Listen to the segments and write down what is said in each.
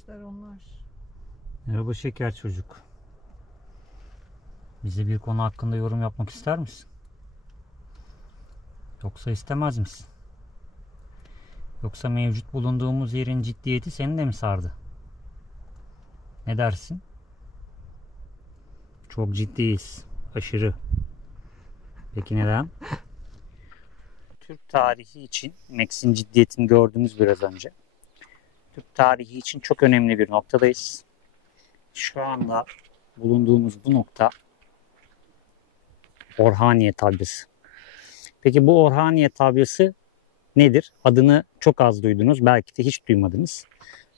yapmışlar onlar. Merhaba şeker çocuk. Bize bir konu hakkında yorum yapmak ister misin? Yoksa istemez misin? Yoksa mevcut bulunduğumuz yerin ciddiyeti seni de mi sardı? Ne dersin? Çok ciddiyiz. Aşırı. Peki neden? Türk tarihi için, Max'in ciddiyetini gördünüz biraz önce. Türk tarihi için çok önemli bir noktadayız. Şu anda bulunduğumuz bu nokta Orhaniye tabyası. Peki bu Orhaniye tabyası nedir? Adını çok az duydunuz. Belki de hiç duymadınız.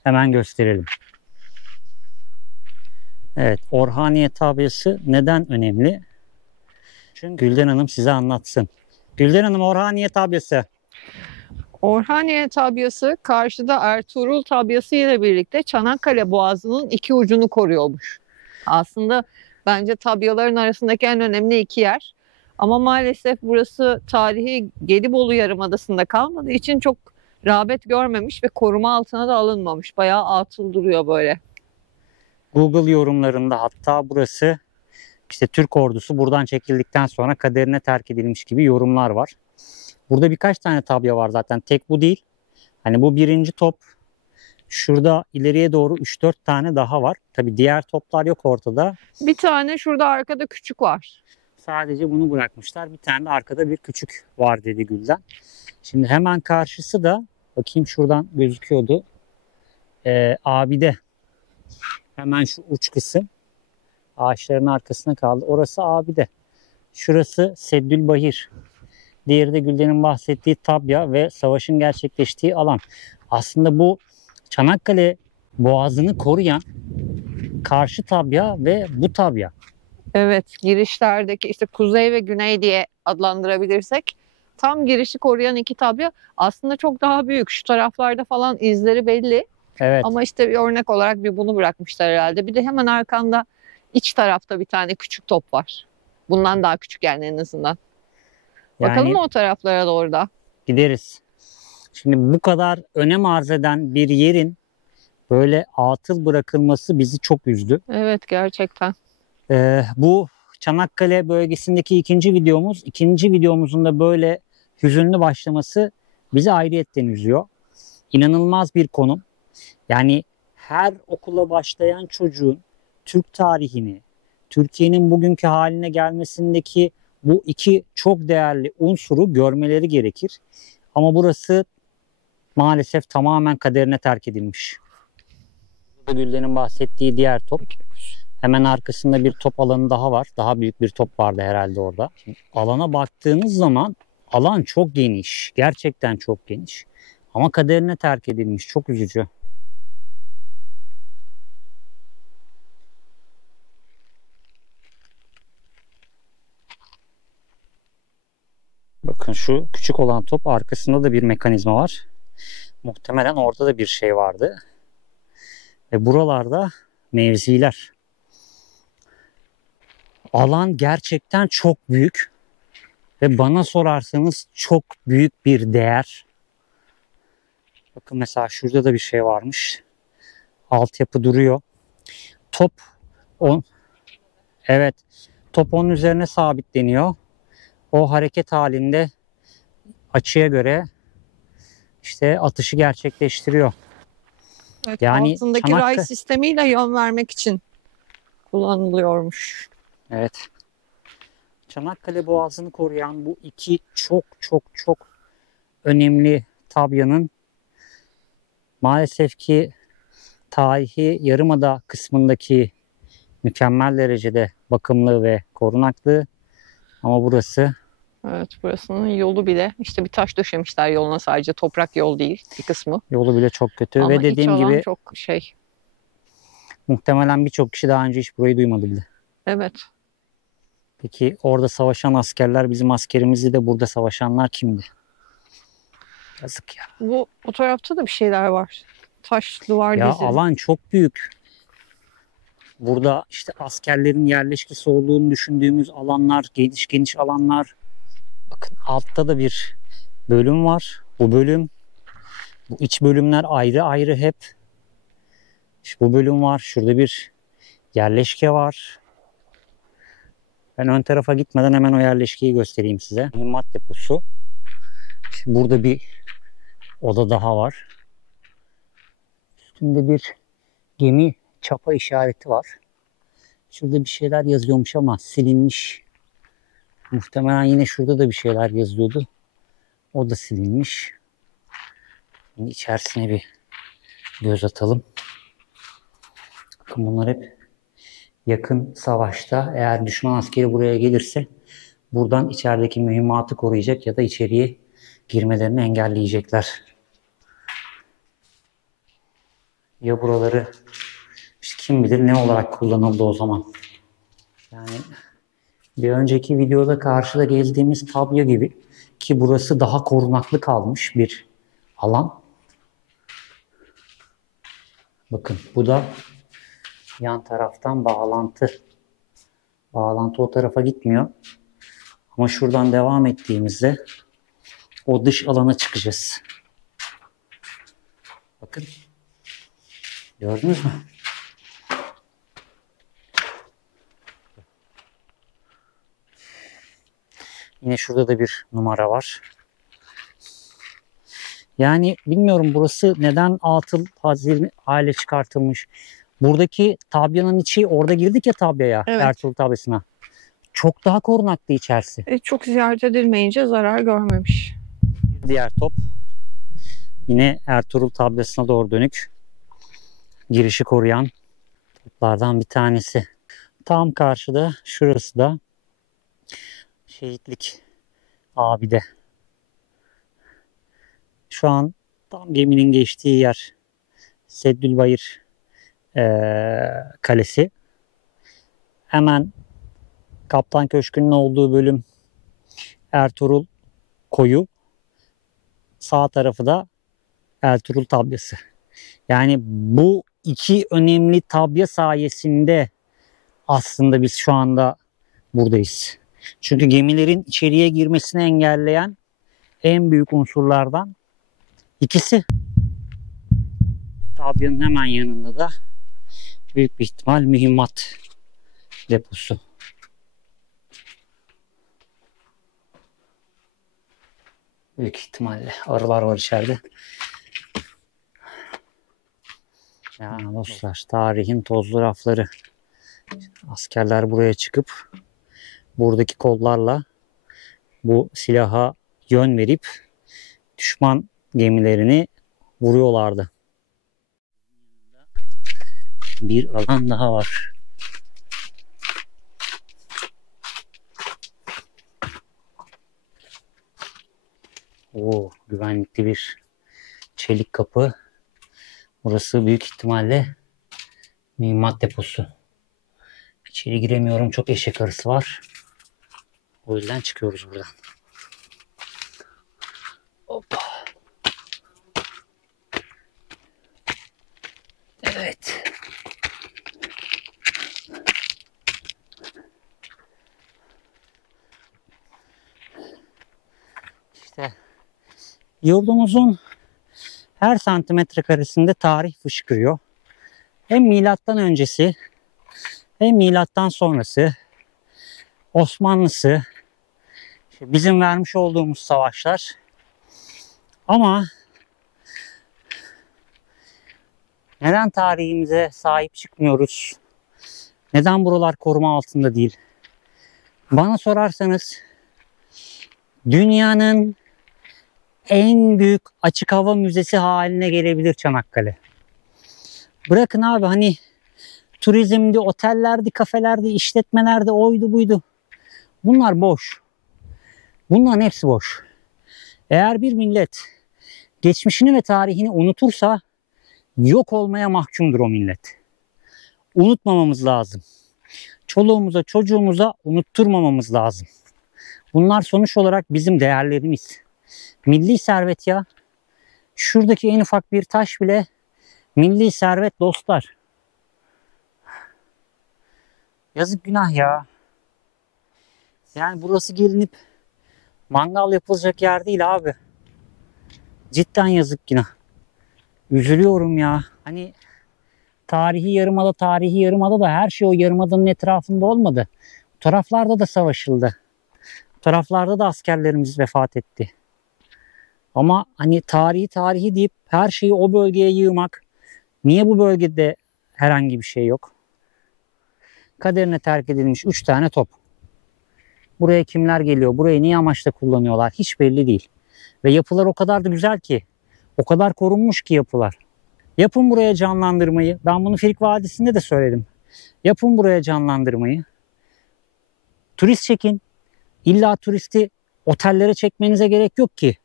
Hemen gösterelim. Evet, Orhaniye tabyası neden önemli? Çünkü Gülden Hanım size anlatsın. Gülden Hanım, Orhaniye tabyası. Orhaniye tabyası karşıda Ertuğrul tabyası ile birlikte Çanakkale Boğazı'nın iki ucunu koruyormuş. Aslında bence tabyaların arasındaki en önemli iki yer. Ama maalesef burası tarihi Gelibolu Yarımadası'nda kalmadığı için çok rağbet görmemiş ve koruma altına da alınmamış. Bayağı atıl duruyor böyle. Google yorumlarında hatta burası işte Türk ordusu buradan çekildikten sonra kaderine terk edilmiş gibi yorumlar var. Burada birkaç tane tabya var zaten. Tek bu değil. Hani bu birinci top. Şurada ileriye doğru 3-4 tane daha var. Tabii diğer toplar yok ortada. Bir tane şurada arkada küçük var. Sadece bunu bırakmışlar. Bir tane de arkada bir küçük var dedi Gülden. Şimdi hemen karşısı da bakayım şuradan gözüküyordu. Abide. Hemen şu uç kısım. Ağaçların arkasına kaldı. Orası abide. Şurası Seddülbahir. Diğeri de Gülden'in bahsettiği tabya ve savaşın gerçekleştiği alan. Aslında bu Çanakkale Boğazı'nı koruyan karşı tabya ve bu tabya. Evet, girişlerdeki işte kuzey ve güney diye adlandırabilirsek tam girişi koruyan iki tabya aslında çok daha büyük. Şu taraflarda falan izleri belli. Evet. Ama işte bir örnek olarak bir bunu bırakmışlar herhalde. Bir de hemen arkanda iç tarafta bir tane küçük top var. Bundan daha küçük yani en azından. Bakalım mı o taraflara doğru da? Gideriz. Şimdi bu kadar önem arz eden bir yerin böyle atıl bırakılması bizi çok üzdü. Evet, gerçekten. Bu Çanakkale bölgesindeki ikinci videomuz. İkinci videomuzun da böyle hüzünlü başlaması bizi ayrıyetten üzüyor. İnanılmaz bir konum. Yani her okula başlayan çocuğun Türk tarihini, Türkiye'nin bugünkü haline gelmesindeki bu iki çok değerli unsuru görmeleri gerekir. Ama burası maalesef tamamen kaderine terk edilmiş. Bu Gülden'in bahsettiği diğer top. Hemen arkasında bir top alanı daha var. Daha büyük bir top vardı herhalde orada. Şimdi alana baktığınız zaman alan çok geniş. Gerçekten çok geniş. Ama kaderine terk edilmiş. Çok üzücü. Bakın şu küçük olan top, arkasında da bir mekanizma var. Muhtemelen orada da bir şey vardı. Ve buralarda mevziler. Alan gerçekten çok büyük. Ve bana sorarsanız çok büyük bir değer. Bakın mesela şurada da bir şey varmış. Altyapı duruyor. Top evet, top onun üzerine sabitleniyor. O hareket halinde açıya göre işte atışı gerçekleştiriyor. Evet, Yani altındaki ray sistemiyle yön vermek için kullanılıyormuş. Evet. Çanakkale Boğazı'nı koruyan bu iki çok önemli tabyanın maalesef ki tarihi yarımada kısmındaki mükemmel derecede bakımlı ve korunaklı. Ama burası, evet, burasının yolu bile işte bir taş döşemişler yoluna, sadece toprak yol değil bir kısmı. yolu bile çok kötü. Ama ve dediğim gibi çok muhtemelen birçok kişi daha önce hiç burayı duymadı bile. Evet. Peki orada savaşan askerler, bizim askerimizi de burada savaşanlar kimdi? Yazık ya. O tarafta da bir şeyler var. Taş duvar Ya dizi. alan çok büyük. Burada işte askerlerin yerleşkesi olduğunu düşündüğümüz alanlar, geniş alanlar. Bakın altta da bir bölüm var. Bu iç bölümler ayrı hep. İşte bu bölüm var. Şurada bir yerleşke var. Ben ön tarafa gitmeden hemen o yerleşkeyi göstereyim size. Mühimmat deposu. Şimdi burada bir oda daha var. Üstünde bir gemi çapa işareti var. Şurada bir şeyler yazıyormuş ama silinmiş. Muhtemelen yine şurada da bir şeyler yazıyordu. O da silinmiş. Şimdi içerisine bir göz atalım. Bakın bunlar hep yakın savaşta eğer düşman askeri buraya gelirse buradan içerideki mühimmatı koruyacak ya da içeriye girmelerini engelleyecekler. Ya buraları işte kim bilir ne olarak kullanıldı o zaman. Yani bir önceki videoda karşıda gezdiğimiz tablo gibi ki burası daha korunaklı kalmış bir alan. Bakın bu da yan taraftan bağlantı. Bağlantı o tarafa gitmiyor. Ama şuradan devam ettiğimizde o dış alana çıkacağız. Bakın. Gördünüz mü? Yine şurada da bir numara var. Yani bilmiyorum burası neden atıl hale çıkartılmış. Buradaki tabyanın içi, orada girdik ya tabyaya, Evet. Ertuğrul tabyasına. Çok daha korunaklı içerisi. Çok ziyaret edilmeyince zarar görmemiş. Diğer top yine Ertuğrul tabyasına doğru dönük. Girişi koruyan toplardan bir tanesi. Tam karşıda şurası da şehitlik abide. Şu an tam geminin geçtiği yer Seddülbayır Kalesi. Hemen Kaptan Köşkü'nün olduğu bölüm Ertuğrul Koyu. Sağ tarafı da Ertuğrul Tabyası. Yani bu iki önemli tabya sayesinde aslında biz şu anda buradayız. Çünkü gemilerin içeriye girmesini engelleyen en büyük unsurlardan ikisi. Tabyanın hemen yanında da büyük bir ihtimal mühimmat deposu. Büyük ihtimalle arılar var içeride. Ya dostlar, tarihin tozlu rafları. Askerler buraya çıkıp buradaki kollarla bu silaha yön verip düşman gemilerini vuruyorlardı. Bir alan daha var. Güvenlikli bir çelik kapı. Burası büyük ihtimalle mühimmat deposu. İçeri giremiyorum. Çok eşek arısı var. O yüzden çıkıyoruz buradan. Hoppa. Evet. İşte yurdumuzun her santimetre karesinde tarih fışkırıyor. Hem milattan öncesi hem milattan sonrası, Osmanlısı, bizim vermiş olduğumuz savaşlar. Ama neden tarihimize sahip çıkmıyoruz? Neden buralar koruma altında değil? Bana sorarsanız dünyanın en büyük açık hava müzesi haline gelebilir Çanakkale. Bırakın abi hani turizmdi, otellerdi, kafelerdi, işletmelerde oydu buydu. Bunlar boş. Bunların hepsi boş. Eğer bir millet geçmişini ve tarihini unutursa yok olmaya mahkumdur o millet. Unutmamamız lazım. Çoluğumuza, çocuğumuza unutturmamamız lazım. Bunlar sonuç olarak bizim değerlerimiz. Milli servet ya. Şuradaki en ufak bir taş bile milli servet dostlar. Yazık günah ya. Yani burası gelinip mangal yapılacak yer değil abi. Cidden yazık günah. Üzülüyorum ya. Hani tarihi yarımada da her şey o yarımadanın etrafında olmadı. Bu taraflarda da savaşıldı. Bu taraflarda da askerlerimiz vefat etti. Ama hani tarihi deyip her şeyi o bölgeye yığmak, niye bu bölgede herhangi bir şey yok? Kaderine terk edilmiş 3 tane top. Buraya kimler geliyor? Burayı niye amaçla kullanıyorlar? Hiç belli değil. Ve yapılar o kadar da güzel ki, o kadar korunmuş ki yapılar. Yapın buraya canlandırmayı. Ben bunu Frig Vadisi'nde de söyledim. Yapın buraya canlandırmayı. Turist çekin. İlla turisti otellere çekmenize gerek yok ki.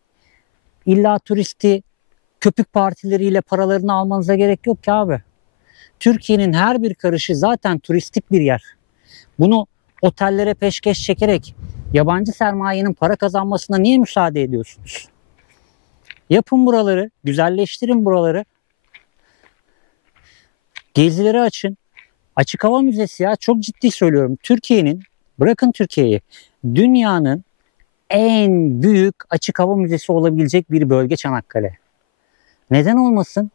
İlla turisti köpük partileriyle paralarını almanıza gerek yok ki abi. Türkiye'nin her bir karışı zaten turistik bir yer. Bunu otellere peşkeş çekerek yabancı sermayenin para kazanmasına niye müsaade ediyorsunuz? Yapın buraları, güzelleştirin buraları. Gezileri açın. Açık hava müzesi ya, çok ciddi söylüyorum. Türkiye'nin, bırakın Türkiye'yi, dünyanın en büyük açık hava müzesi olabilecek bir bölge Çanakkale. Neden olmasın?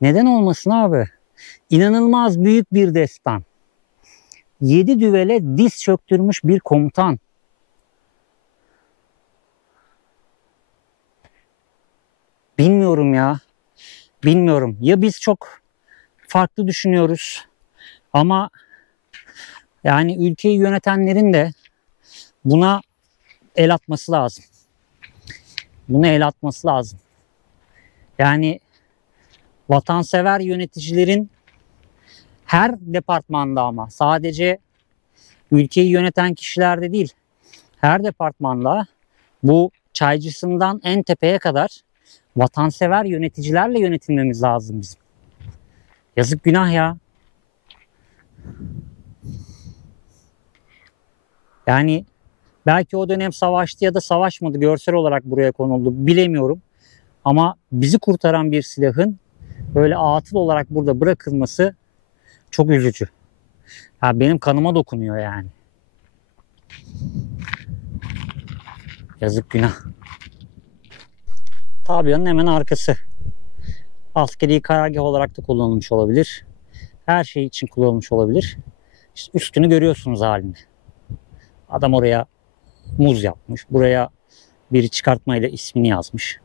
Neden olmasın abi? İnanılmaz büyük bir destan. 7 düvele diz çöktürmüş bir komutan. Bilmiyorum ya. Bilmiyorum. Ya biz çok farklı düşünüyoruz ama yani ülkeyi yönetenlerin de buna el atması lazım. Buna el atması lazım. Yani vatansever yöneticilerin her departmanda, ama sadece ülkeyi yöneten kişilerde değil, her departmanda, bu çaycısından en tepeye kadar vatansever yöneticilerle yönetilmemiz lazım bizim. Yazık, günah ya. Yani belki o dönem savaştı ya da savaşmadı, görsel olarak buraya konuldu, bilemiyorum. Ama bizi kurtaran bir silahın böyle atıl olarak burada bırakılması çok üzücü. Ya benim kanıma dokunuyor yani. Yazık, günah. Tabianın hemen arkası. Askeri karargah olarak da kullanılmış olabilir. Her şey için kullanılmış olabilir. İşte üstünü görüyorsunuz halinde. Adam oraya muz yapmış. Buraya bir çıkartmayla ismini yazmış.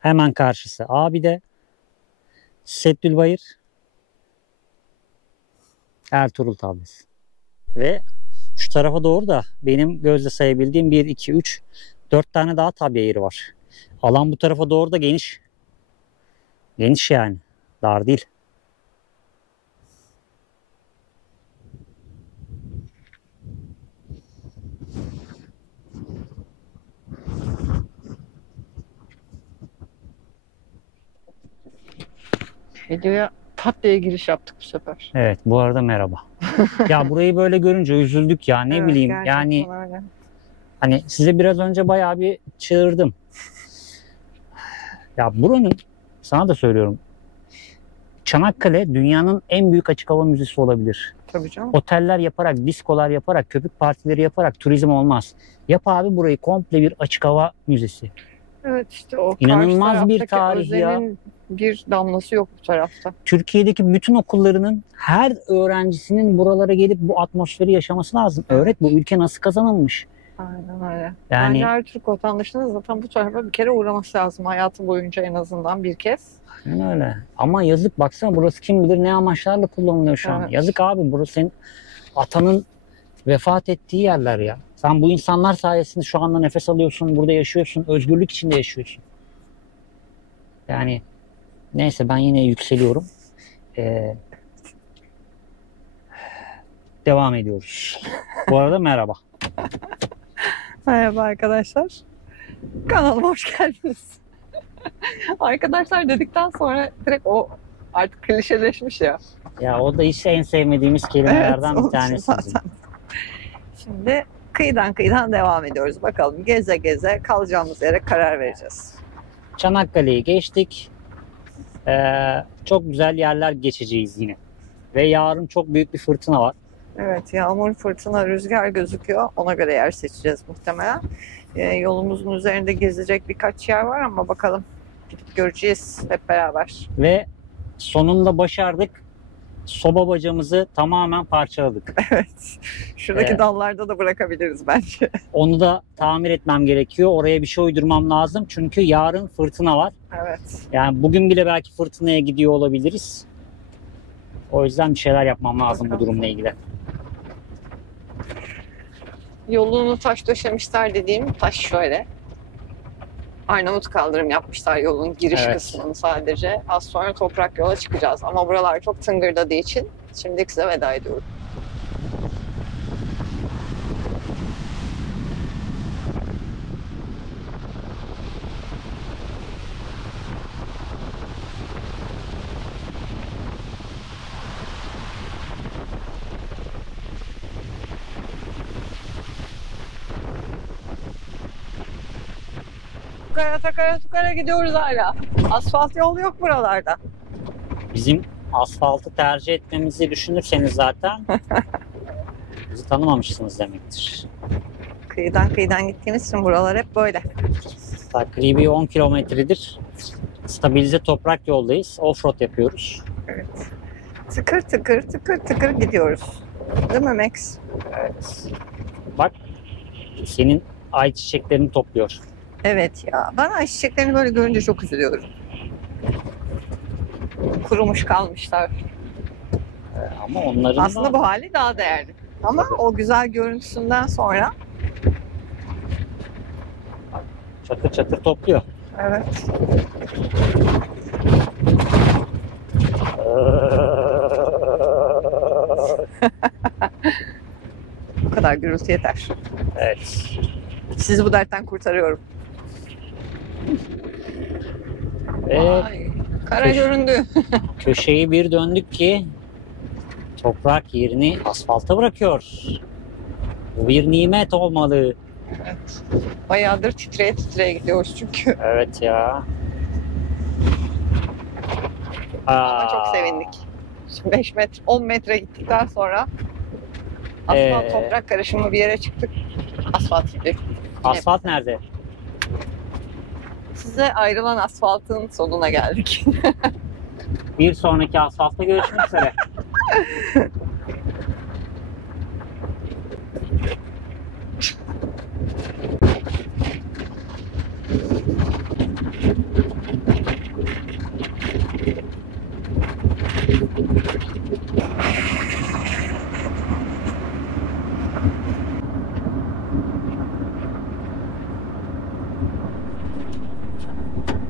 Hemen karşısı Abide, Seddülbayır, Ertuğrul tablası. Ve şu tarafa doğru da benim gözle sayabildiğim 1, 2, 3, 4 tane daha tabiye yeri var. Alan bu tarafa doğru da geniş. Geniş yani. Dar değil. Videoya pat diye giriş yaptık bu sefer. Evet, bu arada merhaba. Ya burayı böyle görünce üzüldük ya, ne Evet, bileyim gerçekten yani öyle. hani size biraz önce bayağı bir çığırdım. Ya buranın, sana da söylüyorum, Çanakkale dünyanın en büyük açık hava müzesi olabilir. Tabii canım. Oteller yaparak, diskolar yaparak, köpük partileri yaparak turizm olmaz. Yap abi burayı komple bir açık hava müzesi. Evet, işte o İnanılmaz karşı bir taraftaki tarih ya. özenin bir damlası yok bu tarafta. Türkiye'deki bütün okullarının her öğrencisinin buralara gelip bu atmosferi yaşaması lazım. Öğret, bu ülke nasıl kazanılmış? Aynen öyle. Yani Bence her Türk vatandaşının zaten bu tarafa bir kere uğraması lazım. Hayatı boyunca en azından bir kez. yani öyle. Ama yazık, baksana burası kim bilir ne amaçlarla kullanılıyor şu an. Evet. Yazık abi, burası senin atanın vefat ettiği yerler ya. Sen bu insanlar sayesinde şu anda nefes alıyorsun, burada yaşıyorsun, özgürlük içinde yaşıyorsun. Yani neyse, ben yine yükseliyorum. Devam ediyoruz. Bu arada merhaba. Merhaba arkadaşlar. Kanalıma hoş geldiniz. Arkadaşlar dedikten sonra direkt o artık klişeleşmiş ya. Ya o da işte en sevmediğimiz kelimelerden onun bir için tanesi. bizim. zaten. Şimdi kıyıdan devam ediyoruz. Bakalım geze geze kalacağımız yere karar vereceğiz. Çanakkale'yi geçtik. Çok güzel yerler geçeceğiz yine. Ve yarın çok büyük bir fırtına var. Evet, yağmur, fırtına, rüzgar gözüküyor. Ona göre yer seçeceğiz muhtemelen. Yolumuzun üzerinde gezecek birkaç yer var ama bakalım. Gidip göreceğiz hep beraber. Ve sonunda başardık. Soba bacamızı tamamen parçaladık. Evet. Şuradaki Evet. dallarda da bırakabiliriz bence. Onu da tamir etmem gerekiyor. Oraya bir şey uydurmam lazım. Çünkü yarın fırtına var. Evet. Yani bugün bile belki fırtınaya gidiyor olabiliriz. O yüzden bir şeyler yapmam lazım bu Bakalım. durumla ilgili. Yolunu taş döşemişler dediğim taş şöyle. Arnavut kaldırım yapmışlar yolun giriş Evet. kısmını sadece. Az sonra toprak yola çıkacağız. Ama buralar çok tıngırdadığı için şimdilik size veda ediyorum. Tukara gidiyoruz hala. Asfalt yol yok buralarda. Bizim asfaltı tercih etmemizi düşünürseniz zaten bizi tanımamışsınız demektir. Kıyıdan gittiğimiz için buralar hep böyle. Takribi 10 kilometredir stabilize toprak yoldayız. Offroad yapıyoruz. Evet. Tıkır gidiyoruz. Değil mi Max? Evet. Bak senin ayçiçeklerini topluyor. Evet ya. Ben ayçiçeklerini böyle görünce çok üzülüyorum. Kurumuş kalmışlar. Ama onların Aslında da bu hali daha değerli. Ama o güzel görüntüsünden sonra çatır çatır topluyor. evet. Bu kadar gürültü yeter. Evet. Sizi bu dertten kurtarıyorum. Ve Ay, kara göründü. köşeyi bir döndük ki toprak yerini asfalta bırakıyor. Bu bir nimet olmalı. Evet. Bayağıdır titreye gidiyoruz çünkü. Evet ya. Ama çok sevindik. Şimdi 5 metre, 10 metre gittikten sonra asfalt toprak karışımı bir yere çıktık. Asfalt gibi. Asfalt nerede? Size ayrılan asfaltın sonuna geldik. Bir sonraki asfaltta görüşmek üzere.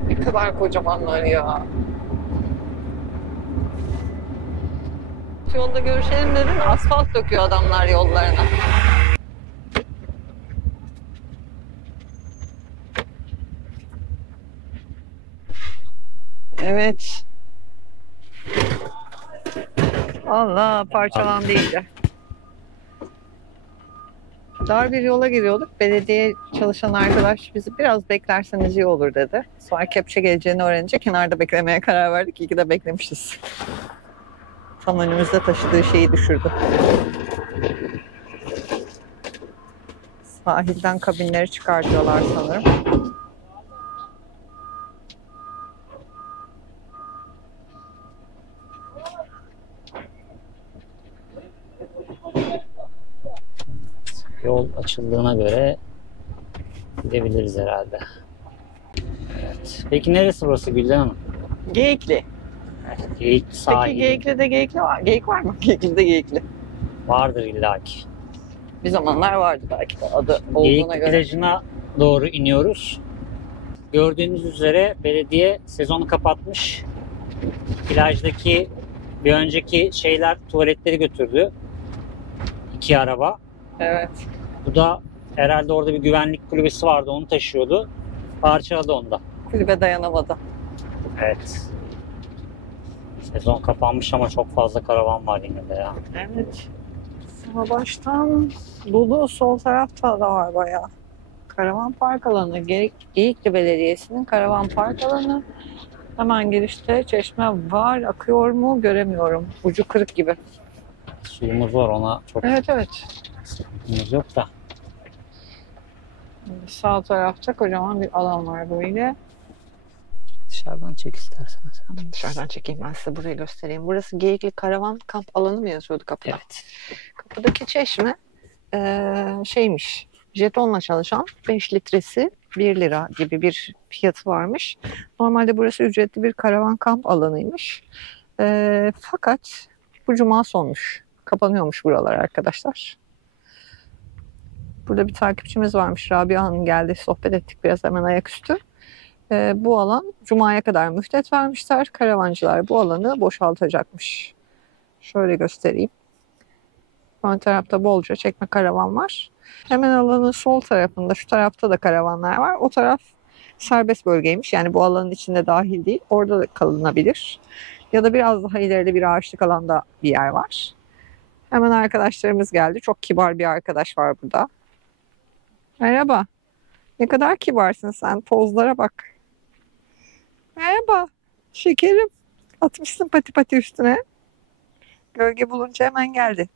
Ne kadar kocamanlar ya. Yolda görüşelim dedin, asfalt döküyor adamlar yollarına. Evet. Allah parçalandı iyice. Dar bir yola giriyorduk. Belediye çalışan arkadaş bizi biraz beklerseniz iyi olur dedi. Sonra kepçe geleceğini öğrenince kenarda beklemeye karar verdik. İyi ki de beklemişiz. Tam önümüzde taşıdığı şeyi düşürdü. Sahilden kabinleri çıkartıyorlar sanırım. Yol açıldığına göre gidebiliriz herhalde. Evet. Peki neresi burası Gülden Hanım? Geyikli. Geyik Peki sahili. Geyikli'de geyikli var. Geyik var mı? Geyikli'de geyikli. Vardır illaki. Bir zamanlar vardı belki de adı Geyikli olduğuna göre. plajına doğru iniyoruz. Gördüğünüz üzere belediye sezonu kapatmış. Plajdaki bir önceki tuvaletleri götürdü. 2 araba. Evet. Bu da herhalde orada bir güvenlik kulübesi vardı, onu taşıyordu. Parçaladı onu da. Kulübe dayanamadı. Evet. Sezon kapanmış ama çok fazla karavan var yine de ya. Evet. Sağ baştan dolu, sol tarafta da var bayağı. Karavan park alanı. Geyikli Belediyesi'nin karavan park alanı. Hemen girişte çeşme var. Akıyor mu göremiyorum. Ucu kırık gibi. Suyumuz var, ona çok Evet. sıkıntımız yok da. Sağ tarafta kocaman bir alan var böyle. Dışarıdan çek istersen sen. Dışarıdan çekeyim, ben size burayı göstereyim. Burası Geyikli Karavan Kamp Alanı mı yazıyordu kapıda? Evet. Kapıdaki çeşme şeymiş, jetonla çalışan, 5 litresi 1 lira gibi bir fiyatı varmış. Normalde burası ücretli bir karavan kamp alanıymış. Fakat bu cuma sonmuş. Kapanıyormuş buralar arkadaşlar. Burada bir takipçimiz varmış. Rabia Hanım geldi. Sohbet ettik biraz, hemen ayaküstü. Bu alan cumaya kadar mühlet vermişler. Karavancılar bu alanı boşaltacakmış. Şöyle göstereyim. Ön tarafta bolca çekme karavan var. Hemen alanın sol tarafında, şu tarafta da karavanlar var. O taraf serbest bölgeymiş. Yani bu alanın içinde dahil değil. Orada da kalınabilir. Ya da biraz daha ileride bir ağaçlık alanda bir yer var. Hemen arkadaşlarımız geldi. Çok kibar bir arkadaş var burada. Merhaba. Ne kadar kibarsın sen. Pozlara bak. Merhaba. Şekerim. Atmışsın pati pati üstüne. Gölge bulunca hemen geldi.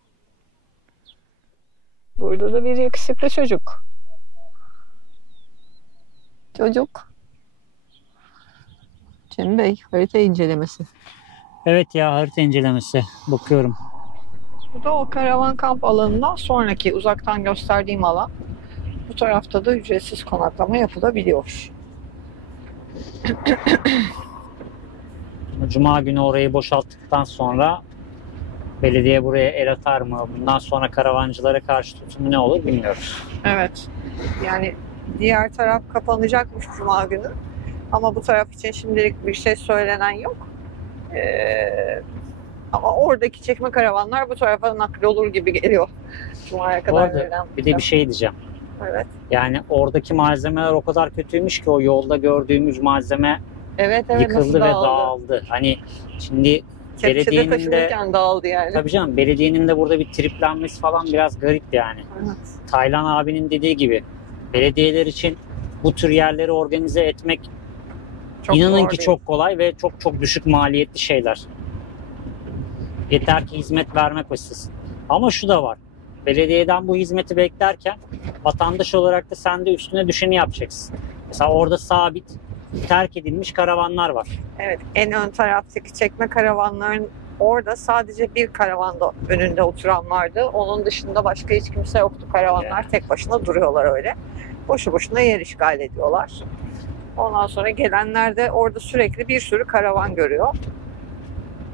Burada da bir yakışıklı çocuk. Çocuk. Cem Bey, harita incelemesi. Evet ya, harita incelemesi. Bakıyorum. Bu da o karavan kamp alanından sonraki uzaktan gösterdiğim alan. Bu tarafta da ücretsiz konaklama yapılabiliyor. Cuma günü orayı boşalttıktan sonra belediye buraya el atar mı? Bundan sonra karavancılara karşı tutumu ne olur bilmiyoruz. Evet. Yani diğer taraf kapanacakmış Cuma günü. Ama bu taraf için şimdilik bir şey söylenen yok. Ama oradaki çekme karavanlar bu tarafa nakil olur gibi geliyor. Cuma'ya Bu kadar arada verilen. bir de bir şey diyeceğim. Evet. Yani oradaki malzemeler o kadar kötüymüş ki o yolda gördüğümüz malzeme Evet, yıkıldı nasıl ve dağıldı? dağıldı. Hani şimdi Kepçede belediyenin de taşınırken dağıldı yani. tabii canım, belediyenin de burada bir triplenmesi falan biraz garip yani. Evet. Taylan abinin dediği gibi belediyeler için bu tür yerleri organize etmek Çok inanın zor ki değil. çok kolay ve çok çok düşük maliyetli şeyler. Yeter ki hizmet vermek açısından. Ama şu da var. Belediyeden bu hizmeti beklerken vatandaş olarak da sen de üstüne düşeni yapacaksın. Mesela orada sabit terk edilmiş karavanlar var. Evet, en ön taraftaki çekme karavanların orada sadece bir karavanda önünde oturan vardı. Onun dışında başka hiç kimse yoktu. Karavanlar tek başına duruyorlar öyle. Boşu boşuna yer işgal ediyorlar. Ondan sonra gelenler de orada sürekli bir sürü karavan görüyor.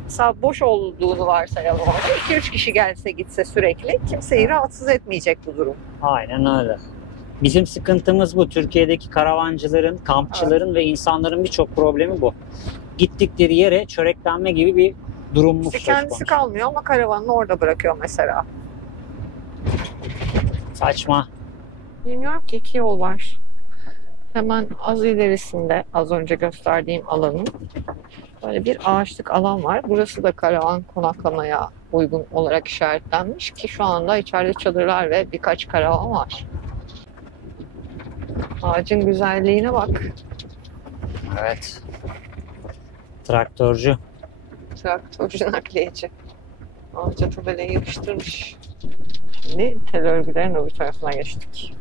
Mesela boş olduğunu varsayalım orada. 2-3 kişi gelse gitse sürekli kimseyi rahatsız etmeyecek bu durum. Aynen öyle. Bizim sıkıntımız bu. Türkiye'deki karavancıların, kampçıların ve insanların birçok problemi bu. Gittikleri yere çöreklenme gibi bir durumumuz İşte söz kendisi konusu. kalmıyor ama karavanını orada bırakıyor mesela. Saçma. Bilmiyorum ki, 2 yol var. Hemen az ilerisinde, az önce gösterdiğim alanın böyle bir ağaçlık alan var. Burası da karavan konaklamaya uygun olarak işaretlenmiş ki şu anda içeride çadırlar ve birkaç karavan var. Ağacın güzelliğine bak. Evet. Traktörcü. Traktörcü nakliyeci. Ağaca tabelayı yapıştırmış. Şimdi tel örgülerin öbür tarafına geçtik.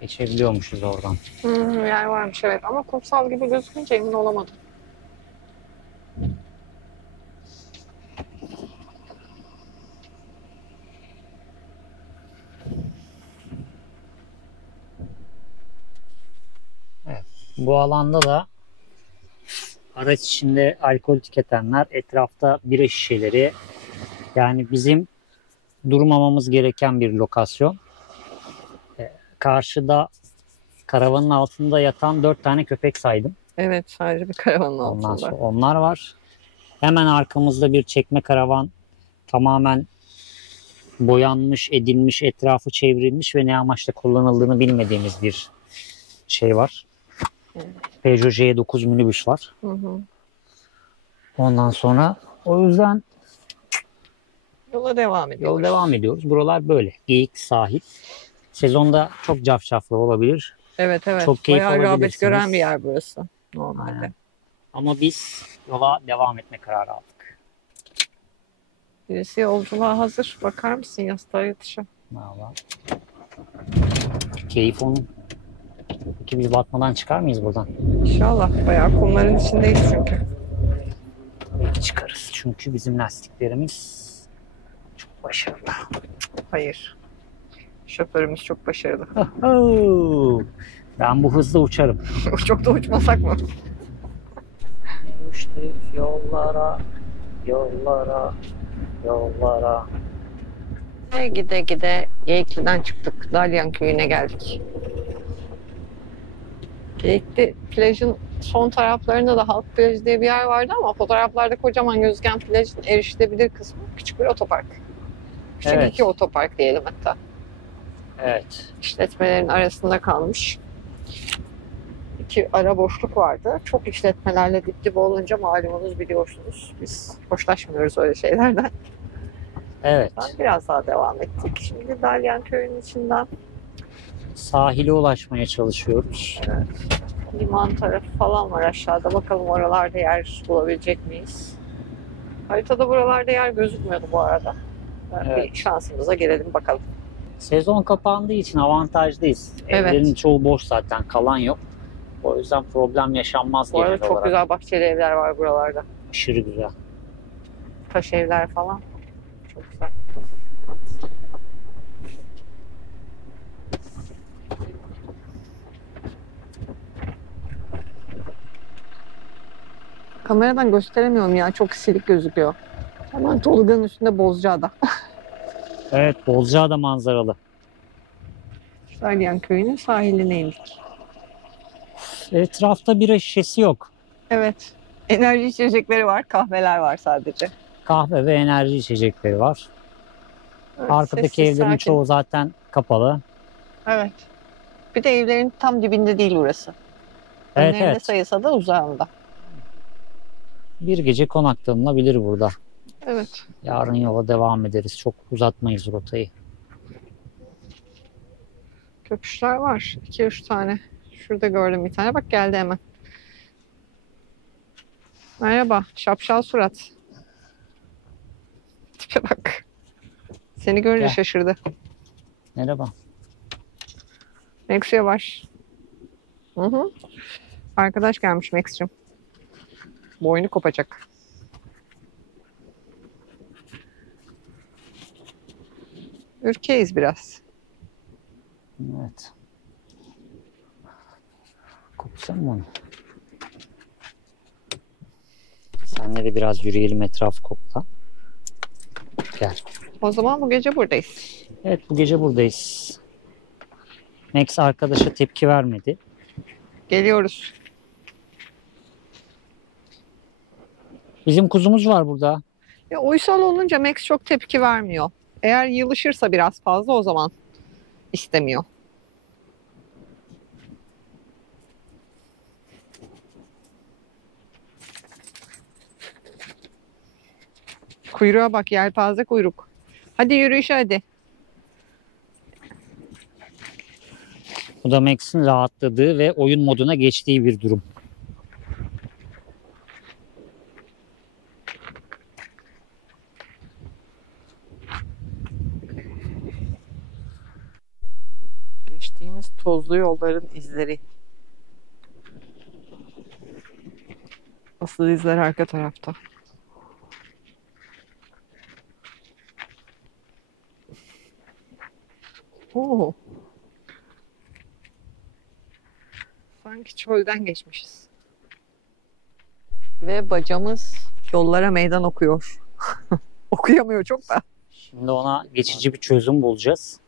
Geçebiliyormuşuz oradan. Yer varmış evet, ama kumsal gibi gözükünce emin olamadım. Bu alanda da araç içinde alkol tüketenler, etrafta bira şişeleri, yani bizim durmamamız gereken bir lokasyon. Karşıda karavanın altında yatan 4 tane köpek saydım. Evet, sadece bir karavanın Ondan altında. sonra onlar var. Hemen arkamızda bir çekme karavan, tamamen boyanmış, edilmiş, etrafı çevrilmiş ve ne amaçla kullanıldığını bilmediğimiz bir şey var. Evet. Peugeot J9 minibüs var. Hı hı. Ondan sonra o yüzden Yola devam ediyoruz. yol devam ediyoruz. Buralar böyle. Geyik sahil. Sezonda çok cafcaflı olabilir. Evet evet. Çok keyif Bayağı rağbet alabilirsiniz. gören bir yer burası normalde. Aynen. Ama biz yola devam etme kararı aldık. Birisi yolculuğa hazır. Bakar mısın yastığa yatışa? Vallahi. Keyif onun. Peki biz batmadan çıkar mıyız buradan? İnşallah. Bayağı kumların içindeyiz çünkü. Belki çıkarız. Çünkü bizim lastiklerimiz çok başarılı. Hayır. Şoförümüz çok başarılı. Ben bu hızla uçarım. Çok da uçmasak mı? Düştük yollara, yollara, yollara. Ve gide gide Geyikli'den çıktık. Dalyan köyüne geldik. Geyikli plajın son taraflarında da Halk Plajı diye bir yer vardı ama fotoğraflarda kocaman gözüken plajın erişilebilir kısmı küçük bir otopark. Küçük Evet. iki otopark diyelim hatta. Evet. İşletmelerin arasında kalmış. İki ara boşluk vardı. Çok işletmelerle dip dibe olunca malumunuz biliyorsunuz. Biz hoşlaşmıyoruz öyle şeylerden. Evet. Biraz daha devam ettik. Şimdi Dalyan köyünün içinden Sahile ulaşmaya çalışıyoruz. liman tarafı falan var aşağıda. Bakalım oralarda yer bulabilecek miyiz? Haritada buralarda yer gözükmüyordu bu arada. Evet. Bir şansımıza gelelim bakalım. Sezon kapandığı için avantajlıyız. Evet. Evlerin çoğu boş zaten, kalan yok. O yüzden problem yaşanmaz Bu arada genel çok olarak. güzel bahçeli evler var buralarda. Aşırı güzel. Taş evler falan. Çok güzel. Kameradan gösteremiyorum ya. Çok silik gözüküyor. Hemen Tolga'nın üstünde Bozcaada. Evet, Bozcaada manzaralı. Dalyan köyünün sahiline indik. Etrafta bira şişesi yok. Evet. Enerji içecekleri var. Kahveler var sadece. Kahve ve enerji içecekleri var. Evet, Arkadaki sessiz, evlerin sakin. çoğu zaten kapalı. Evet. Bir de evlerin tam dibinde değil burası. Evet, Önlerinde evet. sayısa da uzağında. Bir gece konaklanılabilir burada. Evet. Yarın yola devam ederiz. Çok uzatmayız rotayı. Köpüşler var. 2-3 tane. Şurada gördüm bir tane. Bak geldi hemen. Merhaba. Şapşal surat. Tipe bak. Seni görünce Gel. şaşırdı. Merhaba. Max yavaş. Hı hı. Arkadaş gelmiş Max'cim. Boynu kopacak. Ürkeyiz biraz. Evet. Kopsam mı onu? Senle de biraz yürüyelim, etrafı kokla. Gel. O zaman bu gece buradayız. Evet, bu gece buradayız. Max arkadaşa tepki vermedi. Geliyoruz. Bizim kuzumuz var burada. Ya, uysal olunca Max çok tepki vermiyor. Eğer yılışırsa biraz fazla o zaman istemiyor. Kuyruğa bak, yelpaze kuyruk. Hadi yürüyüşe hadi. Bu da Max'in rahatladığı ve oyun moduna geçtiği bir durum. Geçtiğimiz tozlu yolların izleri. Asıl izler arka tarafta. Oo. Sanki çölden geçmişiz. Ve bacamız yollara meydan okuyor. Okuyamıyor çok da. Şimdi ona geçici bir çözüm bulacağız.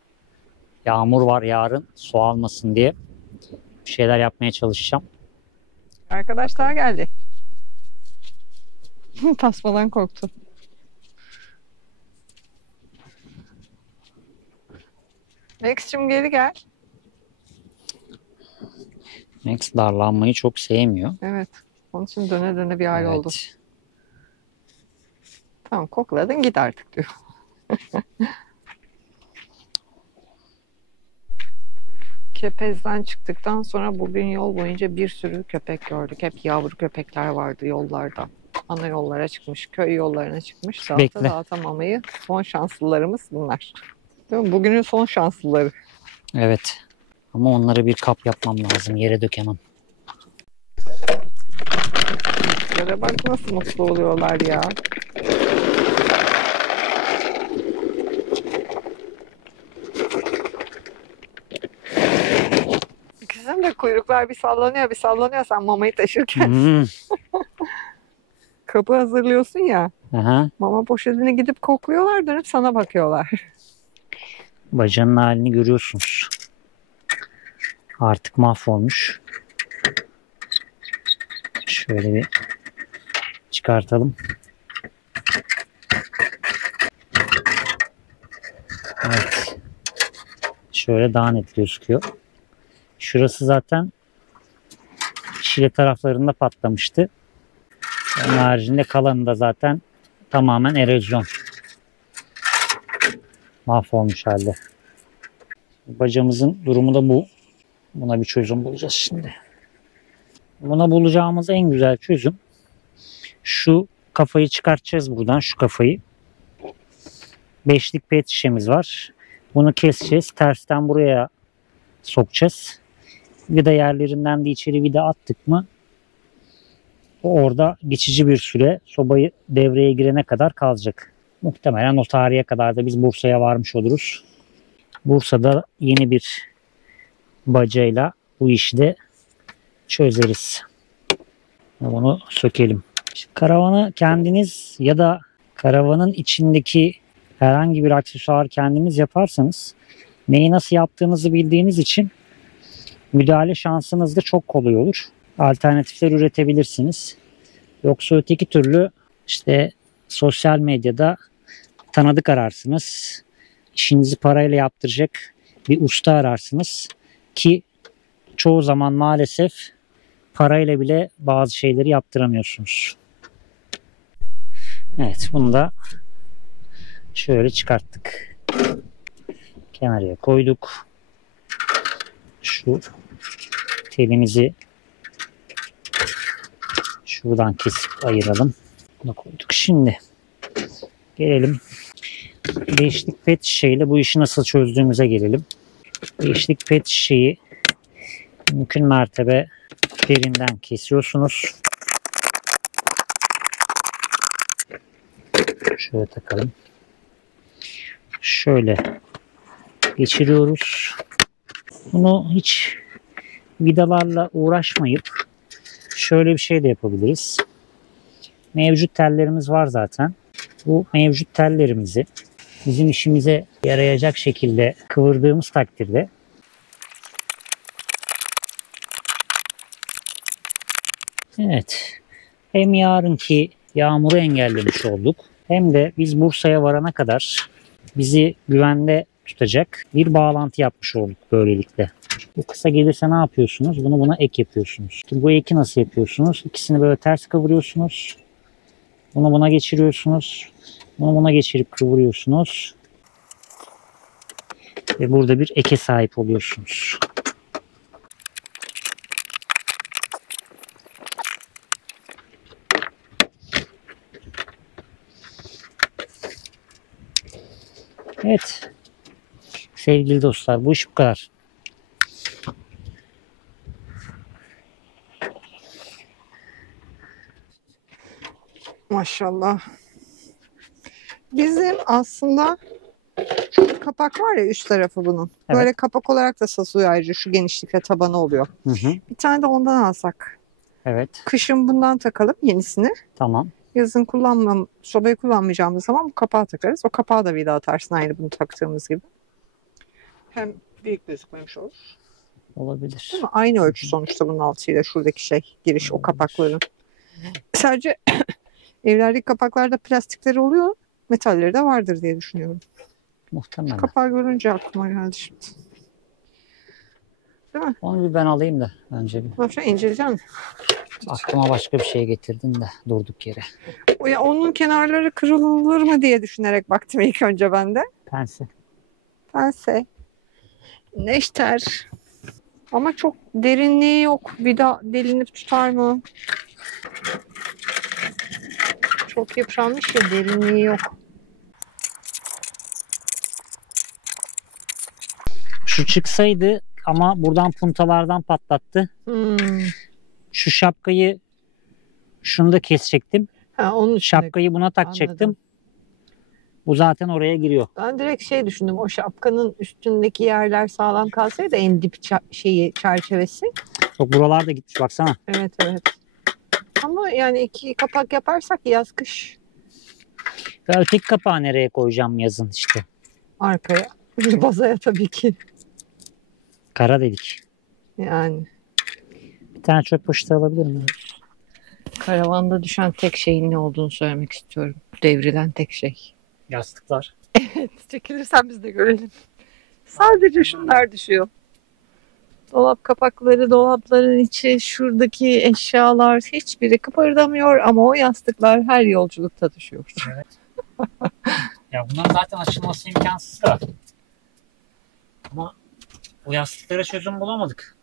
Yağmur var yarın, su almasın diye bir şeyler yapmaya çalışacağım. Arkadaş daha geldi. Tasmadan korktu. Max'cim geri gel. Max darlanmayı çok sevmiyor. Evet. Onun için döne döne bir hal Evet. oldu. Tamam, kokladın git artık diyor. Kepez'den çıktıktan sonra bugün yol boyunca bir sürü köpek gördük. Hep yavru köpekler vardı yollarda. Ana yollara çıkmış, köy yollarına çıkmış. Bekle. Dağıtamamayı son şanslılarımız bunlar. Değil mi? Bugünün son şanslıları. Evet. Ama onlara bir kap yapmam lazım. Yere dökemem. Şöyle bak nasıl mutlu oluyorlar ya. Bizim de kuyruklar bir sallanıyor bir sallanıyor sen mamayı taşırken. Hmm. Kapı hazırlıyorsun ya. Aha. Mama poşetini gidip kokluyorlar dönüp sana bakıyorlar. Bacağının halini görüyorsunuz. Artık mahvolmuş. Şöyle bir çıkartalım. Evet. Şöyle daha net gözüküyor. Şurası zaten şile taraflarında patlamıştı. Onun haricinde kalanı da zaten tamamen erozyon. Mahvolmuş halde. Bacamızın durumu da bu. Buna bir çözüm bulacağız şimdi. Buna bulacağımız en güzel çözüm şu kafayı çıkartacağız buradan, şu kafayı. 5'lik pet şişemiz var. Bunu keseceğiz. Tersten buraya sokacağız. Vida yerlerinden de içeri vida attık mı o orada geçici bir süre sobayı devreye girene kadar kalacak. Muhtemelen o tarihe kadar da biz Bursa'ya varmış oluruz. Bursa'da yeni bir bacayla bu işi de çözeriz. Bunu sökelim. Şimdi karavanı kendiniz ya da karavanın içindeki herhangi bir aksesuar kendiniz yaparsanız neyi nasıl yaptığınızı bildiğiniz için müdahale şansınız da çok kolay olur. Alternatifler üretebilirsiniz. Yoksa öteki türlü işte sosyal medyada tanıdık ararsınız. İşinizi parayla yaptıracak bir usta ararsınız ki çoğu zaman maalesef parayla bile bazı şeyleri yaptıramıyorsunuz. Evet, bunu da şöyle çıkarttık. Kenarıya koyduk. Şu telimizi şuradan kesip ayıralım. Bunu koyduk. Şimdi gelelim 5'lik pet şişeyle bu işi nasıl çözdüğümüze gelelim. 5'lik pet şişeyi mümkün mertebe derinden kesiyorsunuz. Şöyle takalım. Şöyle geçiriyoruz. Bunu hiç vidalarla uğraşmayıp şöyle bir şey de yapabiliriz. Mevcut tellerimiz var zaten. Bu mevcut tellerimizi bizim işimize yarayacak şekilde kıvırdığımız takdirde evet, hem yarınki yağmuru engellemiş olduk hem de biz Bursa'ya varana kadar bizi güvende tutacak bir bağlantı yapmış olduk böylelikle. Bu kısa gelirse ne yapıyorsunuz? Bunu buna ek yapıyorsunuz. Bu eki nasıl yapıyorsunuz? İkisini böyle ters kıvırıyorsunuz. Bunu buna geçiriyorsunuz. Bunu buna geçirip kıvırıyorsunuz. Ve burada bir eke sahip oluyorsunuz. Evet. Sevgili dostlar, bu iş bu kadar. Maşallah. Bizim aslında şu kapak var ya üst tarafı bunun. Evet. Böyle kapak olarak da satılıyor ayrıca şu genişlikte tabanı oluyor. Hı hı. Bir tane de ondan alsak. Evet. Kışın bundan takalım yenisini. Tamam. Yazın sobayı kullanmayacağımız zaman bu kapağı takarız. O kapağı da vida atarsın aynı bunu taktığımız gibi. Hem büyük gözükmemiş olur. Olabilir. Değil mi? Aynı ölçü sonuçta bunun altıyla şuradaki şey giriş o kapakların. Sadece evlerdeki kapaklarda plastikleri oluyor. Metalleri de vardır diye düşünüyorum. Muhtemelen. Kapağı görünce aklıma geldi şimdi. Değil mi? Onu bir ben alayım da önce bir. Başka inceleyeceğim. Aklıma başka bir şey getirdin de durduk yere. Onun kenarları kırılır mı diye düşünerek baktım ilk önce ben de. Pense. Pense. Neşter. Ama çok derinliği yok. Bir daha delinip tutar mı? Çok yıpranmış ya, derinliği yok. Şu çıksaydı ama buradan puntalardan patlattı. Hmm. Şu şapkayı şunu da kesecektim. Ha, onun için. Şapkayı buna takacaktım. Anladım. Bu zaten oraya giriyor. Ben direkt şey düşündüm. O şapkanın üstündeki yerler sağlam kalsaydı, en dip çerçevesi. Bak buralar da gitmiş baksana. Evet evet. Ama yani 2 kapak yaparsak yaz kış Ve öteki kapağı nereye koyacağım yazın işte. arkaya. Bir bazaya tabii ki. Kara dedik. Yani Bir tane çöp poşeti alabilir miyim? karavanda düşen tek şeyin ne olduğunu söylemek istiyorum. Devrilen tek şey. Yastıklar. Çekilirsen biz de görelim. Sadece şunlar düşüyor. Dolap kapakları, dolapların içi, şuradaki eşyalar hiçbiri kıpırdamıyor ama o yastıklar her yolculukta düşüyor. Evet. Ya bunların zaten açılması imkansız da. Ama o yastıklara çözüm bulamadık.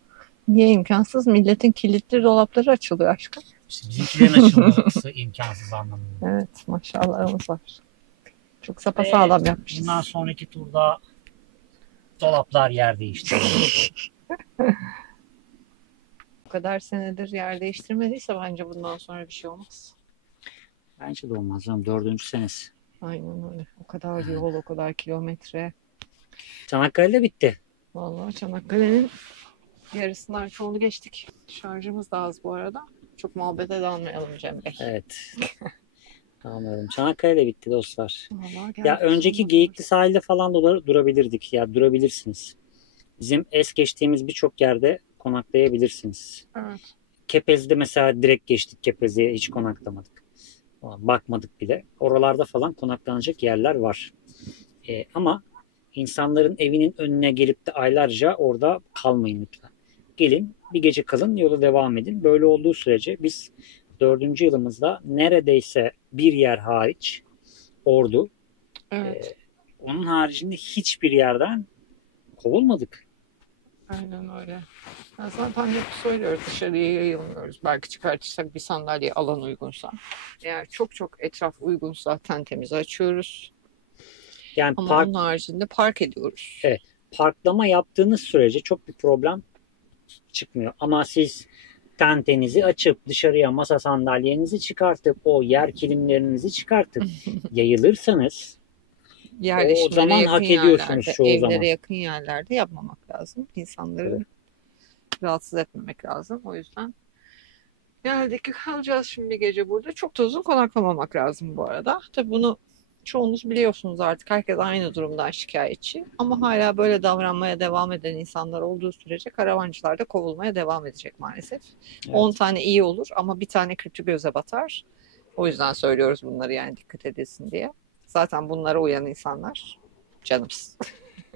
Niye imkansız? Milletin kilitli dolapları açılıyor aşkım. İşte bizimkilerin açılması imkansız anlamında. Evet, maşallahımız var. Çok sapasağlam yapmışız. Bundan sonraki turda dolaplar yer değiştirecek. O kadar senedir yer değiştirmediyse bence bundan sonra bir şey olmaz. Bence de olmaz. 4. senesi. Aynen öyle. O kadar yol, o kadar kilometre. Çanakkale'de bitti. Vallahi Çanakkale'nin yarısından çoğunu geçtik. Şarjımız da az bu arada. Çok muhabbete dalmayalım Cem Bey. Evet. Anladım. Çanakkale'de bitti dostlar. Vallahi Ya geldik önceki sonuna. Geyikli sahilde falan durabilirdik. Ya durabilirsiniz. Bizim es geçtiğimiz birçok yerde konaklayabilirsiniz. Evet. Kepez'de mesela direkt geçtik. Kepez'e hiç konaklamadık. Bakmadık bile. Oralarda falan konaklanacak yerler var. Ama insanların evinin önüne gelip de aylarca orada kalmayın lütfen. Gelin bir gece kalın, yola devam edin. Böyle olduğu sürece biz 4. yılımızda neredeyse bir yer hariç Ordu, Evet. onun haricinde hiçbir yerden kovulmadık. Aynen öyle. Ya zaten hep söylüyoruz, dışarıya yayılmıyoruz. Belki çıkartırsak bir sandalye alan uygunsa. Eğer çok çok etraf uygunsa tentemizi açıyoruz. Yani Ama onun haricinde park ediyoruz. Evet. Parklama yaptığınız sürece çok bir problem çıkmıyor. Ama siz tentenizi açıp dışarıya masa sandalyenizi çıkartıp o yer kilimlerinizi çıkartıp yayılırsanız o zaman yakın hak ediyorsunuz yerlerde, çoğu evlere zaman. yakın yerlerde yapmamak lazım. İnsanları Evet. rahatsız etmemek lazım. O yüzden geldik ki kalacağız şimdi bir gece burada. Çok da uzun konaklamamak lazım bu arada. Tabii bunu çoğunuz biliyorsunuz artık. Herkes aynı durumdan şikayetçi. Ama hala böyle davranmaya devam eden insanlar olduğu sürece karavancılar da kovulmaya devam edecek maalesef. Evet. 10 tane iyi olur ama bir tane kötü göze batar. O yüzden söylüyoruz bunları, yani dikkat edilsin diye. Zaten bunlara uyan insanlar canımız.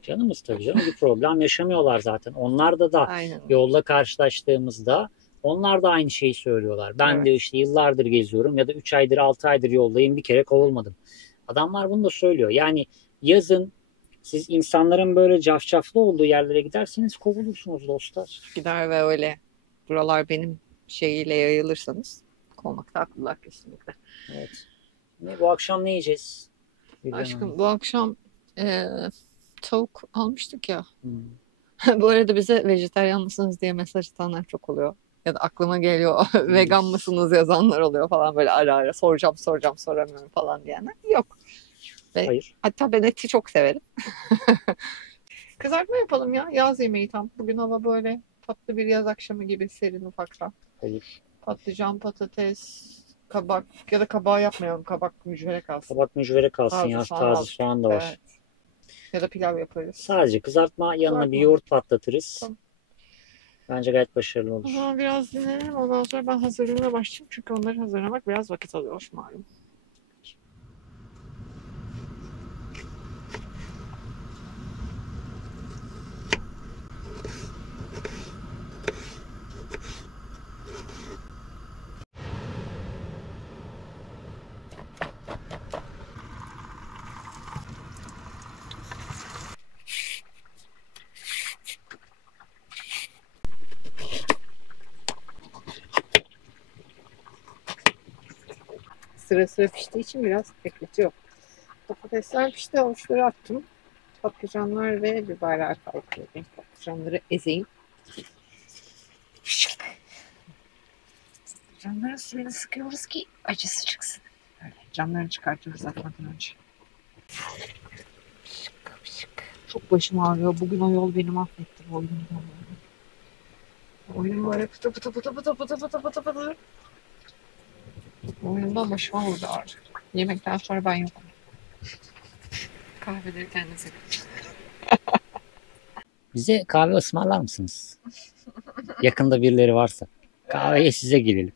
Canımız tabii canım, bir problem yaşamıyorlar zaten. Onlar da Aynen. yolda karşılaştığımızda onlar da aynı şeyi söylüyorlar. Ben de işte yıllardır geziyorum ya da 3 aydır 6 aydır yoldayım, bir kere kovulmadım. Adamlar bunu da söylüyor. Yani yazın siz insanların böyle cafcaflı olduğu yerlere giderseniz kovulursunuz dostlar. Gider ve öyle buralar benim şeyiyle yayılırsanız kovmakta haklılar kesinlikle. Evet. Bu akşam ne yiyeceğiz? Aşkım bu akşam tavuk almıştık ya. Hmm. Bu arada bize vejetaryen mısınız diye mesaj atanlar çok oluyor. Ya da aklıma geliyor vegan mısınız yazanlar oluyor falan, böyle ara ara soracağım soramıyorum falan diyenler. Yok. Hayır. Hatta ben eti çok severim. Kızartma yapalım ya. Yaz yemeği tam. Bugün hava böyle tatlı bir yaz akşamı gibi, serin ufaktan. Hayır. Patlıcan, patates, kabak ya da kabağı yapmayalım. Kabak mücvere kalsın. Kabak mücvere kalsın ya. Taze soğan da var. Evet. Ya da pilav yaparız. Sadece kızartma, yanına bir yoğurt patlatırız. Tamam. Bence gayet başarılı olur. O zaman biraz dinlenelim. Ondan sonra ben hazırlığına başlayayım. Çünkü onları hazırlamak biraz vakit alıyor malum. sıra sıra piştiği için biraz bekletiyor. Patatesler pişti, avuçları attım. Patlıcanlar ve biberler kalkıyor. Ben patlıcanları ezeyim. Patlıcanların suyunu sıkıyoruz ki acısı çıksın. Böyle camlarını çıkartıyoruz atmadan önce. Çok başım ağrıyor. Bugün o yol beni mahvetti. Oyun böyle pıtı pıtı pıtı pıtı pıtı pıtı pıtı pıtı. Oyundan başıma vurdu ağrı. Yemekten sonra ben yokum. Kahveleri kendinize götürün. Bize kahve ısmarlar mısınız? Yakında birileri varsa. Kahveye size gelelim.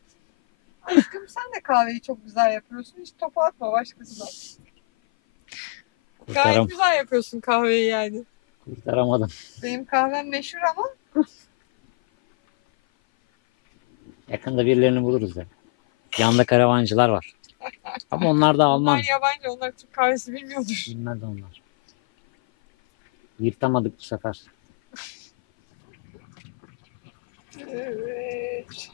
Aşkım sen de kahveyi çok güzel yapıyorsun. Hiç topu atma başkasına. Gayet güzel yapıyorsun kahveyi yani. Kurtaramadım. Benim kahvem meşhur ama. Yakında birilerini buluruz ya. Yanında karavancılar var. Ama onlar da Alman. Onlar yabancı, onlar Türk kahvesi bilmiyordur. Bilmez onlar. Yırtamadık bu sefer. Evet.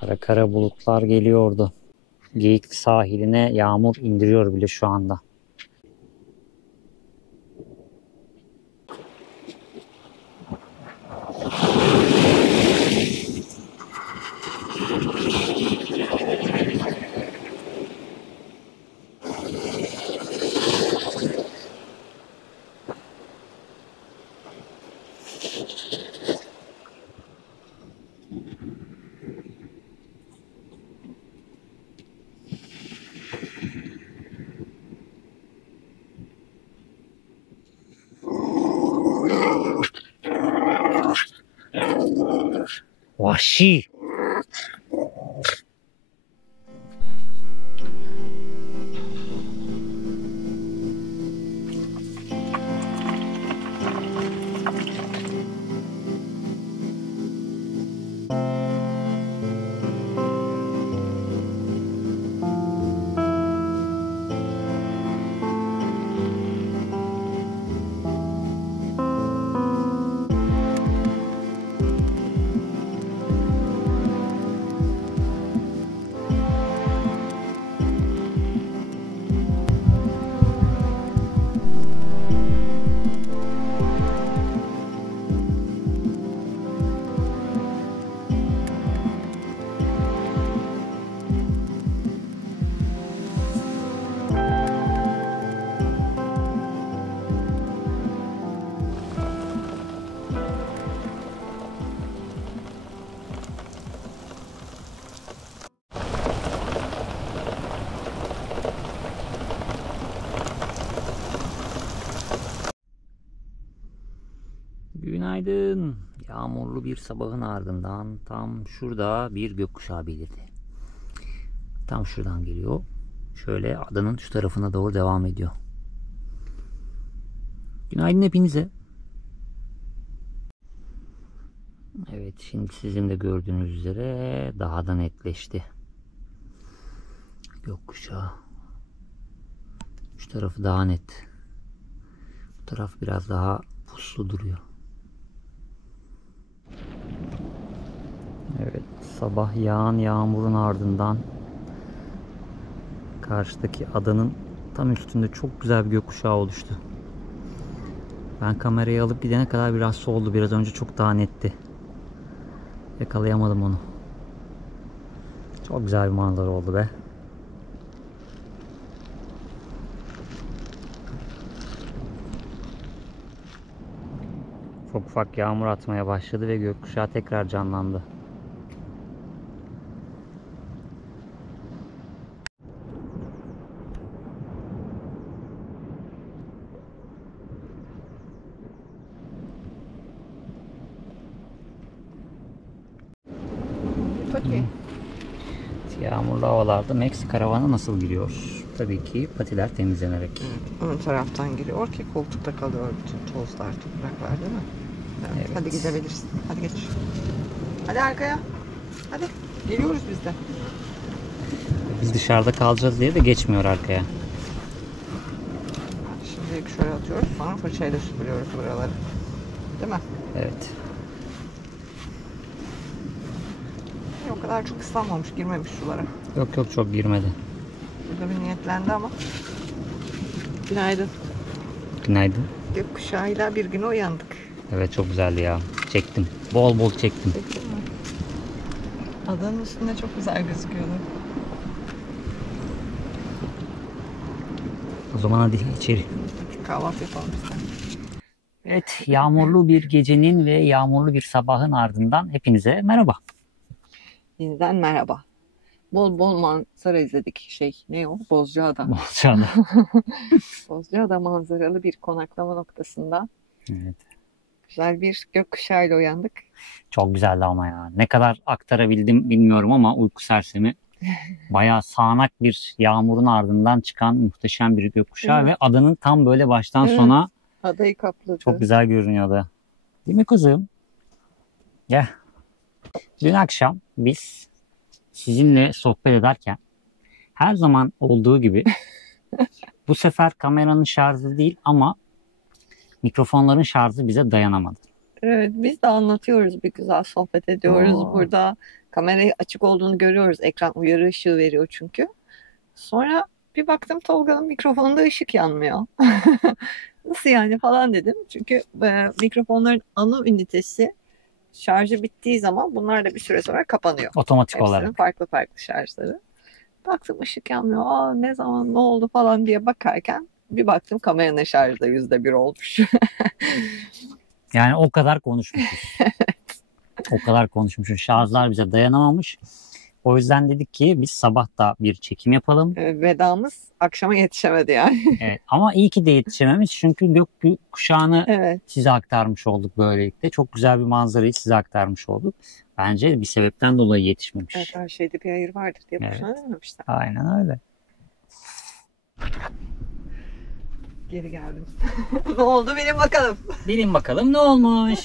Kara kara bulutlar geliyordu. Geyikli sahiline yağmur indiriyor bile şu anda. Vahşi. Günaydın. Yağmurlu bir sabahın ardından tam şurada bir gökkuşağı belirdi. Tam şuradan geliyor. Şöyle adanın şu tarafına doğru devam ediyor. Günaydın hepinize. Evet, şimdi sizin de gördüğünüz üzere daha da netleşti. Gökkuşağı. Şu tarafı daha net. Bu taraf biraz daha puslu duruyor. Evet, sabah yağan yağmurun ardından karşıdaki adanın tam üstünde çok güzel bir gökkuşağı oluştu. Ben kamerayı alıp gidene kadar biraz soldu. Biraz önce çok daha netti. Yakalayamadım onu. Çok güzel bir manzara oldu be. Ufak ufak yağmur atmaya başladı ve gökkuşağı tekrar canlandı. Peki. Yağmurlu havalarda Meksika karavana nasıl giriyor? Tabii ki patiler temizlenerek. Ön taraftan giriyor ki koltukta kalıyor bütün tozlar, topraklar değil mi? Evet. Evet. Hadi gidebilirsin. Hadi geç. Hadi arkaya. Hadi. Geliyoruz biz de. Biz dışarıda kalacağız diye de geçmiyor arkaya. Şimdi şöyle atıyoruz. Sonra fırçayla süpürüyoruz buraları. Değil mi? Evet. o kadar çok ıslanmamış, girmemiş sulara. Yok yok, çok girmedi. Burada bir niyetlendi ama. Günaydın. Günaydın. Gökkuşağıyla bir güne uyandık. Evet, çok güzeldi ya. Çektim. Bol bol çektim. Çektin mi? Adanın üstünde çok güzel gözüküyordu. O zaman hadi içeri. Kahvaltı yapalım biz de. Evet, yağmurlu bir gecenin ve yağmurlu bir sabahın ardından hepinize merhaba. Yeniden merhaba. Bol bol manzara izledik. Ne o? Bozcaada. Bozcaada. Bozcaada manzaralı bir konaklama noktasında. Evet. Güzel bir gökkuşağıyla uyandık. Çok güzeldi ama ya. Ne kadar aktarabildim bilmiyorum ama uyku sersemi. Bayağı sağanak bir yağmurun ardından çıkan muhteşem bir gökkuşağı Evet. ve adanın tam böyle baştan Evet. sona Adayı kapladı. çok güzel görünüyordu. Değil mi kuzum? Gel. Dün akşam biz sizinle sohbet ederken her zaman olduğu gibi bu sefer kameranın şarjı değil ama mikrofonların şarjı bize dayanamadı. Evet, biz de anlatıyoruz, bir güzel sohbet ediyoruz. Oo. Burada kamerayı açık olduğunu görüyoruz. Ekran uyarı ışığı veriyor çünkü. Sonra bir baktım Tolga'nın mikrofonunda ışık yanmıyor. Nasıl yani falan dedim. Çünkü mikrofonların ana ünitesi şarjı bittiği zaman bunlar da bir süre sonra kapanıyor. Otomatik Hepsinin olarak. farklı farklı şarjları. Baktım ışık yanmıyor. Aa, ne zaman ne oldu falan diye bakarken bir baktım kameranın şarjı da %1 olmuş. Yani o kadar konuşmuşuz. O kadar konuşmuşuz. Şarjlar bize dayanamamış. O yüzden dedik ki biz sabah da bir çekim yapalım. Vedamız akşama yetişemedi yani. Evet, ama iyi ki de yetişememiş çünkü gökkuşağını Evet. size aktarmış olduk böylelikle. Çok güzel bir manzarayı size aktarmış olduk. Bence bir sebepten dolayı yetişmemiş. Evet, her şeyde bir hayır vardır diye Evet. boşuna dememişler. Aynen öyle. Geri geldim. Ne oldu benim bakalım. Bilin bakalım ne olmuş.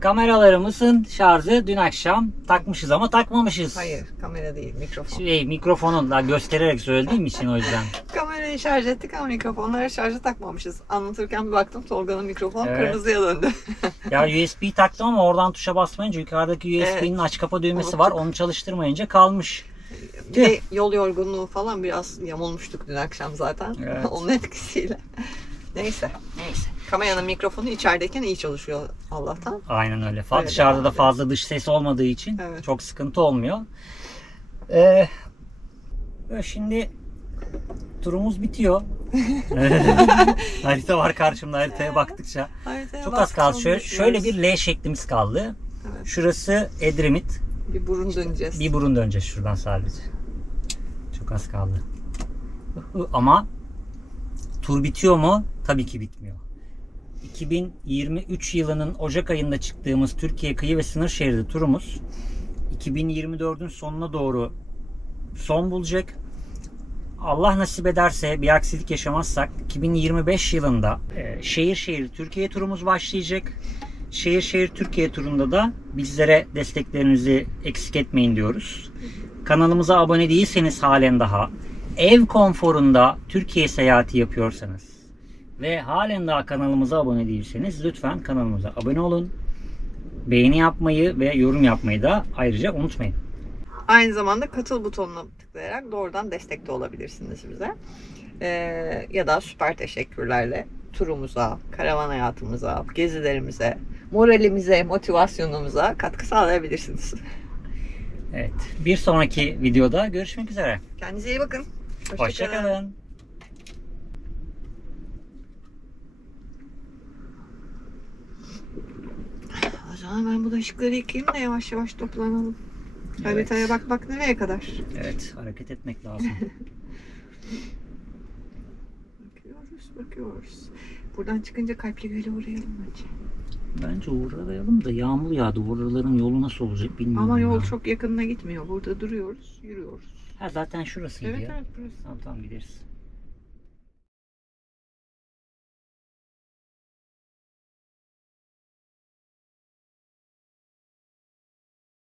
Kameralarımızın şarjı dün akşam takmışız ama takmamışız. Hayır, kamera değil, mikrofon. Mikrofonun da göstererek söylediğim için o yüzden. Kamerayı şarj ettik ama mikrofonları şarja takmamışız. Anlatırken bir baktım Tolga'nın mikrofonu Evet. kırmızıya döndü. Ya USB taktım ama oradan tuşa basmayınca yukarıdaki USB'nin aç kapa düğmesi var. Unuttuk. Onu çalıştırmayınca kalmış. Bir de yol yorgunluğu falan, biraz yamulmuştuk dün akşam zaten. Evet. Onun etkisiyle. Neyse. Kameranın mikrofonu içerideyken iyi çalışıyor Allah'tan. Aynen öyle. Öyle Dışarıda da devam fazla dış ses olmadığı için Evet. çok sıkıntı olmuyor. Şimdi turumuz bitiyor. Harita var karşımda, haritaya baktıkça. Haritaya Çok az kaldı. bakacağım, Şöyle bekliyoruz. bir L şeklimiz kaldı. Evet. Şurası Edremit. Bir burun döneceğiz. Bir burun döneceğiz şuradan sadece. Çok az kaldı. Ama tur bitiyor mu? Tabii ki bitmiyor. 2023 yılının Ocak ayında çıktığımız Türkiye kıyı ve sınır şeridi turumuz 2024'ün sonuna doğru son bulacak. Allah nasip ederse, bir aksilik yaşamazsak 2025 yılında şehir şehir Türkiye turumuz başlayacak. Şehir şehir Türkiye turunda da bizlere desteklerinizi eksik etmeyin diyoruz. Kanalımıza abone değilseniz halen daha, ev konforunda Türkiye seyahati yapıyorsanız ve halen daha kanalımıza abone değilseniz lütfen kanalımıza abone olun. Beğeni yapmayı ve yorum yapmayı da ayrıca unutmayın. Aynı zamanda katıl butonuna tıklayarak doğrudan destek de olabilirsiniz bize. Ya da süper teşekkürlerle turumuza, karavan hayatımıza, gezilerimize, moralimize, motivasyonumuza katkı sağlayabilirsiniz. Evet. Bir sonraki videoda görüşmek üzere. Kendinize iyi bakın. Hoşça kalın. O zaman ben bu ışıkları yıkayayım da yavaş yavaş toplanalım. Evet. Haritaya bak nereye kadar? Evet, hareket etmek lazım. Bakıyoruz. Buradan çıkınca Kalpli Göl'e uğrayalım bence. Bence uğrayalım da yağmur yağdı. Oraların yolu nasıl olacak bilmiyorum. Ama yol ya. çok yakınına gitmiyor. Burada duruyoruz, yürüyoruz. Ha, zaten şurasıydı Evet ya. evet burası. Tamam gideriz.